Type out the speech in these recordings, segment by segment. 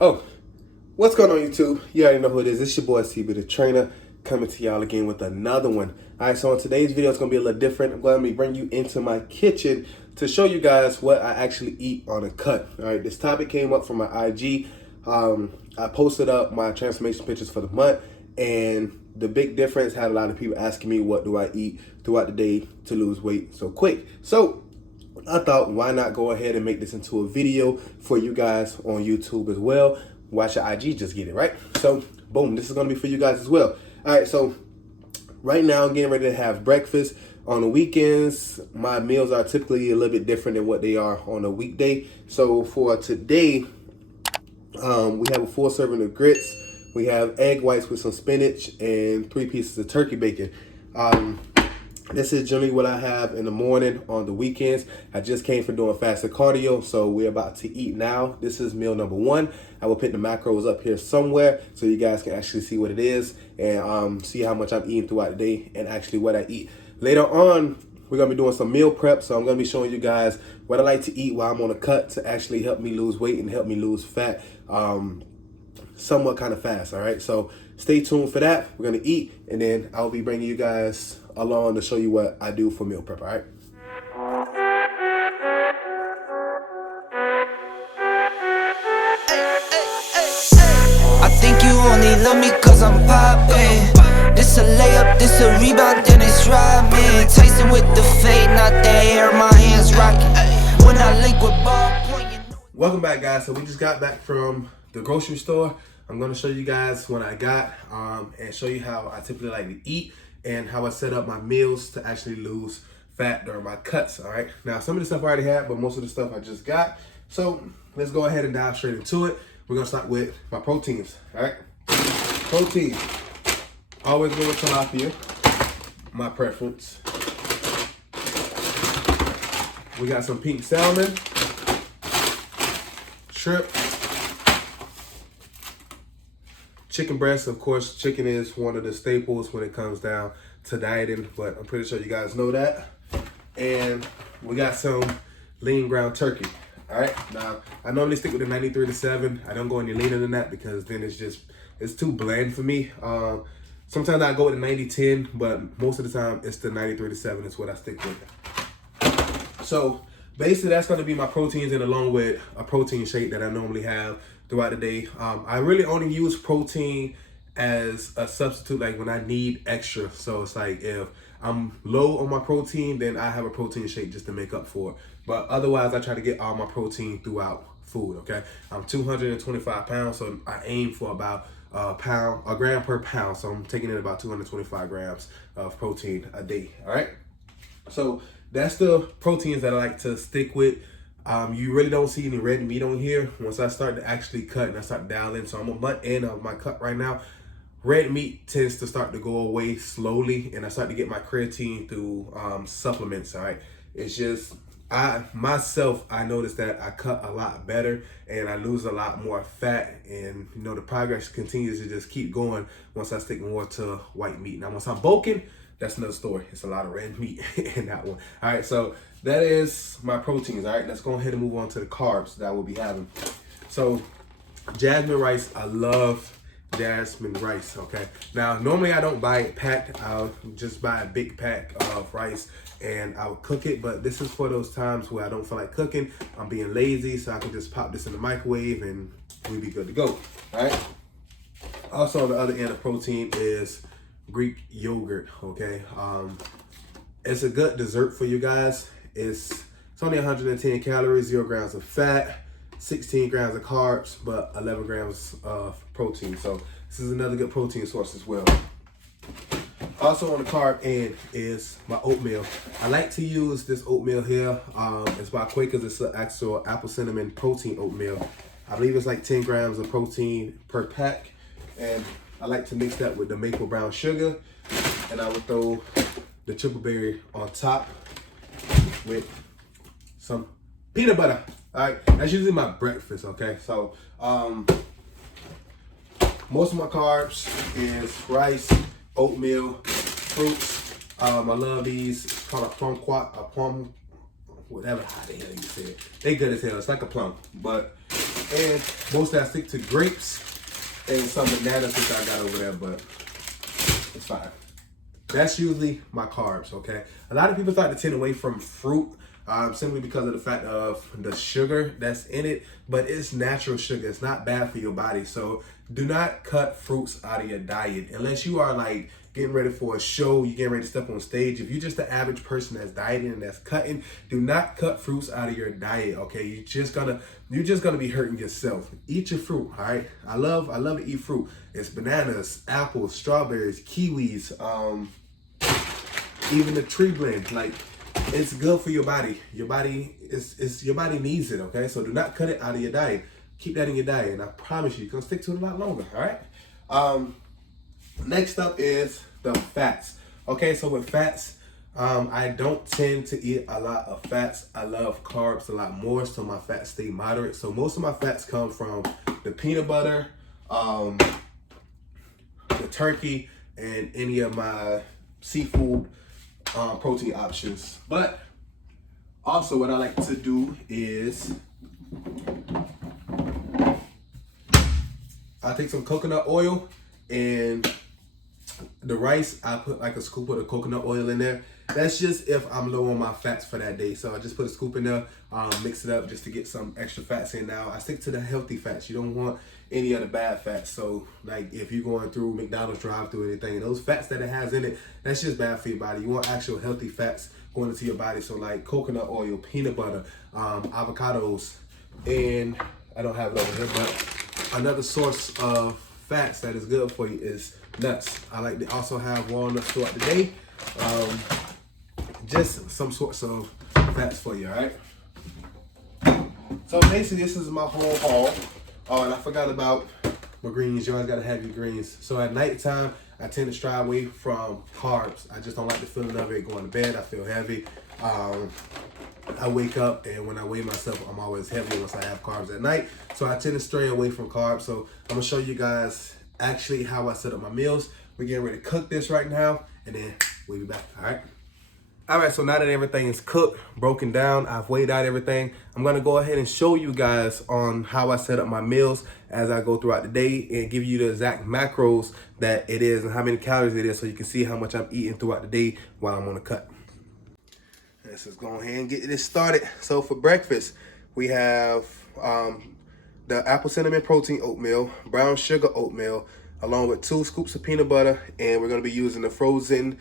Oh, what's going on, YouTube? You already know who it is. It's your boy CB the Trainer, coming to y'all again with another one. Alright, so in today's video, it's going to be a little different. I'm going to bring you into my kitchen to show you guys what I actually eat on a cut. Alright, this topic came up from my IG. I posted up my transformation pictures for the month, and the big difference had a lot of people asking me what do I eat throughout the day to lose weight so quick. So I thought, why not go ahead and make this into a video for you guys on YouTube as well. Watch your IG, just get it, right? So boom, this is gonna be for you guys as well. All right, so right now I'm getting ready to have breakfast. On the weekends, my meals are typically a little bit different than what they are on a weekday. So for today, we have a full serving of grits. We have egg whites with some spinach and 3 pieces of turkey bacon. This is generally what I have in the morning on the weekends. I just came from doing fasted cardio, so we're about to eat now. This is meal number 1. I will put the macros up here somewhere so you guys can actually see what it is and see how much I'm eating throughout the day and actually what I eat. Later on, we're gonna be doing some meal prep, so I'm gonna be showing you guys what I like to eat while I'm on a cut to actually help me lose weight and help me lose fat somewhat kind of fast. All right, so stay tuned for that. We're gonna eat, and then I'll be bringing you guys along to show you what I do for meal prep. All right. I think you only love me cause I'm poppin'. This a layup, this a rebound, then it's robbing. Tyson with the fade, not the hair, my hands rockin'. When I link with ballpoint. Welcome back, guys. So we just got back from the grocery store. I'm gonna show you guys what I got and show you how I typically like to eat and how I set up my meals to actually lose fat during my cuts. All right, now some of the stuff I already had, but most of the stuff I just got. So let's go ahead and dive straight into it. We're gonna start with my proteins. All right, protein, always go with tilapia, my preference. We got some pink salmon, shrimp, chicken breast. Of course, chicken is one of the staples when it comes down to dieting, but I'm pretty sure you guys know that. And we got some lean ground turkey. All right, now I normally stick with the 93-7. I don't go any leaner than that because then it's too bland for me. Sometimes I go with the 90-10, but most of the time it's the 93-7 is what I stick with. So basically that's gonna be my proteins, and along with a protein shake that I normally have throughout the day. I really only use protein as a substitute, like when I need extra. So it's like if I'm low on my protein, then I have a protein shake just to make up for it. But otherwise, I try to get all my protein throughout food, okay? I'm 225 pounds, so I aim for about a gram per pound. So I'm taking in about 225 grams of protein a day, all right? So that's the proteins that I like to stick with. You really don't see any red meat on here. Once I start to actually cut and I start dialing, so I'm a month in of my cut right now, red meat tends to start to go away slowly, and I start to get my creatine through supplements, all right? It's just, I noticed that I cut a lot better and I lose a lot more fat, and you know, the progress continues to just keep going once I stick more to white meat. Now, once I'm bulking, that's another story. It's a lot of red meat in that one. All right, so that is my proteins. All right, let's go ahead and move on to the carbs that I will be having. So jasmine rice, I love jasmine rice, okay? Now, normally I don't buy it packed. I'll just buy a big pack of rice and I'll cook it, but this is for those times where I don't feel like cooking. I'm being lazy, so I can just pop this in the microwave and we'll be good to go, all right? Also, on the other end of protein is Greek yogurt, okay? It's a good dessert for you guys. It's only 110 calories, 0 grams of fat, 16 grams of carbs, but 11 grams of protein. So this is another good protein source as well. Also on the carb end is my oatmeal. I like to use this oatmeal here. It's by Quakers. It's an actual apple cinnamon protein oatmeal. I believe it's like 10 grams of protein per pack. And I like to mix that with the maple brown sugar. And I would throw the triple berry on top with some peanut butter. All right, that's usually my breakfast, okay? So most of my carbs is rice, oatmeal, fruits. I love these. It's called a plum whatever how the hell you say it. They good as hell. It's like a plum. But, and mostly I stick to grapes and some bananas which I got over there, but it's fine. That's usually my carbs, okay? A lot of people start to tend away from fruit simply because of the fact of the sugar that's in it, but it's natural sugar. It's not bad for your body. So do not cut fruits out of your diet unless you are like getting ready for a show, you're getting ready to step on stage. If you're just the average person that's dieting and that's cutting, do not cut fruits out of your diet, okay? You're just gonna be hurting yourself. Eat your fruit, all right? I love to eat fruit. It's bananas, apples, strawberries, kiwis, even the tree blend. Like, it's good for your body. Your body needs it, okay? So do not cut it out of your diet. Keep that in your diet, and I promise you're gonna stick to it a lot longer, all right? Next up is the fats. Okay, so with fats, I don't tend to eat a lot of fats. I love carbs a lot more, so my fats stay moderate. So most of my fats come from the peanut butter, the turkey, and any of my seafood protein options. But also what I like to do is I take some coconut oil, and the rice, I put like a scoop of the coconut oil in there. That's just if I'm low on my fats for that day. So I just put a scoop in there, mix it up just to get some extra fats in. Now I stick to the healthy fats. You don't want any of the bad fats. So like if you're going through McDonald's drive-through or anything, those fats that it has in it, that's just bad for your body. You want actual healthy fats going into your body. So like coconut oil, peanut butter, avocados, and I don't have it over here, but another source of fats that is good for you is nuts. I like to also have walnuts throughout the day. Just some sorts of fats for you, all right? So basically this is my whole haul. Oh, and I forgot about my greens. You always gotta have your greens. So at nighttime, I tend to stray away from carbs. I just don't like the feeling of it going to bed. I feel heavy. I wake up, and when I weigh myself, I'm always heavy once I have carbs at night. So I tend to stray away from carbs. So I'm gonna show you guys actually how I set up my meals. We're getting ready to cook this right now, and then we'll be back, all right? All right, so now that everything is cooked, broken down, I've weighed out everything, I'm gonna go ahead and show you guys on how I set up my meals as I go throughout the day and give you the exact macros that it is and how many calories it is so you can see how much I'm eating throughout the day while I'm on the cut. Let's just go ahead and get this started. So for breakfast, we have the apple cinnamon protein oatmeal, brown sugar oatmeal, along with 2 scoops of peanut butter, and we're gonna be using the frozen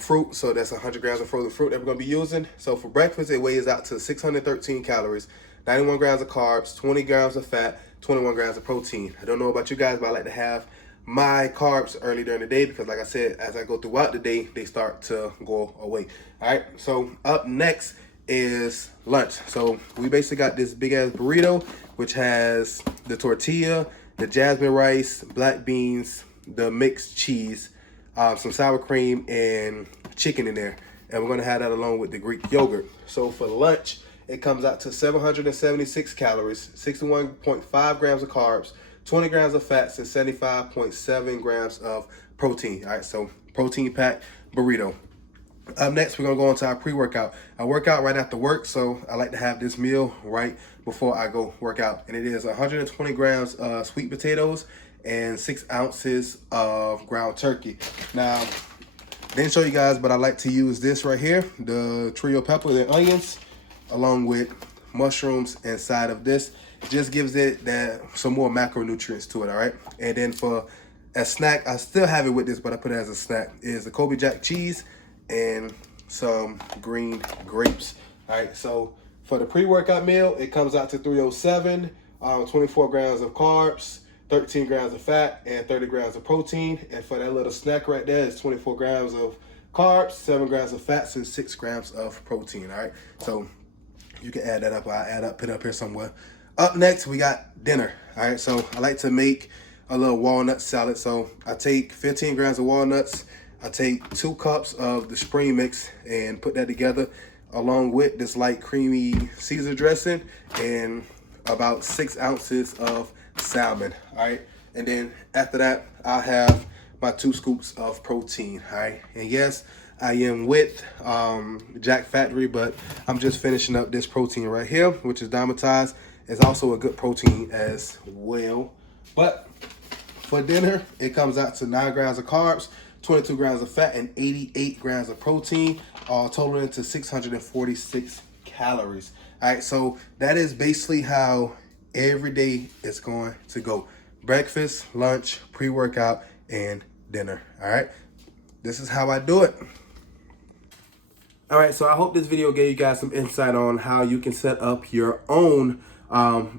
fruit. So that's 100 grams of frozen fruit that we're gonna be using. So for breakfast, it weighs out to 613 calories, 91 grams of carbs, 20 grams of fat, 21 grams of protein. I don't know about you guys, but I like to have my carbs early during the day because like I said, as I go throughout the day, they start to go away. All right, so up next is lunch. So we basically got this big ass burrito, which has the tortilla, the jasmine rice, black beans, the mixed cheese, some sour cream, and chicken in there. And we're gonna have that along with the Greek yogurt. So for lunch, it comes out to 776 calories, 61.5 grams of carbs, 20 grams of fats, and 75.7 grams of protein. All right, so protein packed burrito. Up next, we're gonna go into our pre-workout. I work out right after work, so I like to have this meal right before I go work out. And it is 120 grams of sweet potatoes and 6 ounces of ground turkey. Now, didn't show you guys, but I like to use this right here, the trio pepper and onions, along with mushrooms inside of this. Just gives it that some more macronutrients to it, all right? And then for a snack, I still have it with this, but I put it as a snack, is the Kobe Jack cheese and some green grapes. All right, so for the pre-workout meal, it comes out to 307, 24 grams of carbs, 13 grams of fat, and 30 grams of protein. And for that little snack right there, it's 24 grams of carbs, 7 grams of fats, and 6 grams of protein. All right, so you can add that up. I'll add up, put it up here somewhere. Up next, we got dinner. All right, so I like to make a little walnut salad. So I take 15 grams of walnuts. I take 2 cups of the spring mix and put that together along with this light creamy Caesar dressing and about 6 ounces of salmon. All right, and then after that, I'll have my 2 scoops of protein. All right, and yes, I am with Jack Factory, but I'm just finishing up this protein right here, which is Diamantized. It's also a good protein as well. But for dinner, it comes out to 9 grams of carbs, 22 grams of fat, and 88 grams of protein, all totaling to 646 calories. All right, so that is basically how every day is going to go. Breakfast, lunch, pre-workout, and dinner. All right, this is how I do it. All right, so I hope this video gave you guys some insight on how you can set up your own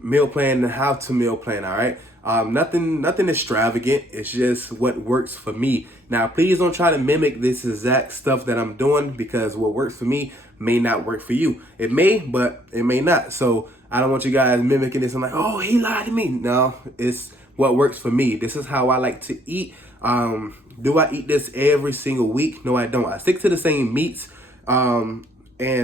meal plan and how to meal plan. All right, nothing extravagant. It's just what works for me. Now, please don't try to mimic this exact stuff that I'm doing, because what works for me may not work for you. It may, but it may not. So I don't want you guys mimicking this. I'm like, oh, he lied to me. No, it's what works for me. This is how I like to eat. Do I eat this every single week? No, I don't. I stick to the same meats and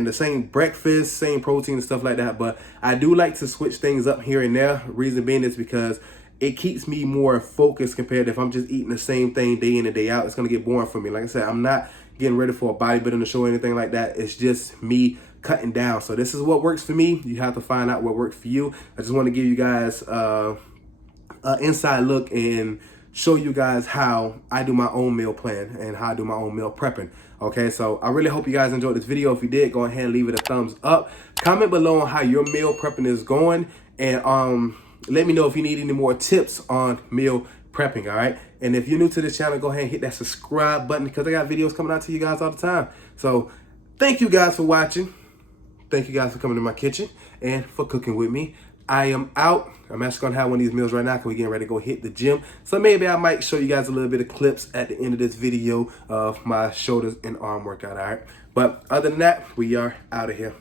the same breakfast, same protein and stuff like that. But I do like to switch things up here and there. Reason being is because it keeps me more focused compared to if I'm just eating the same thing day in and day out. It's going to get boring for me. Like I said, I'm not getting ready for a bodybuilding show or anything like that. It's just me cutting down. So this is what works for me. You have to find out what works for you. I just want to give you guys an inside look and show you guys how I do my own meal plan and how I do my own meal prepping. Okay, so I really hope you guys enjoyed this video. If you did, go ahead and leave it a thumbs up. Comment below on how your meal prepping is going, and let me know if you need any more tips on meal prepping. All right, and if you're new to this channel, go ahead and hit that subscribe button, because I got videos coming out to you guys all the time. So thank you guys for watching. Thank you guys for coming to my kitchen and for cooking with me. I am out. I'm actually going to have one of these meals right now because we're getting ready to go hit the gym. So maybe I might show you guys a little bit of clips at the end of this video of my shoulders and arm workout, all right? But other than that, we are out of here.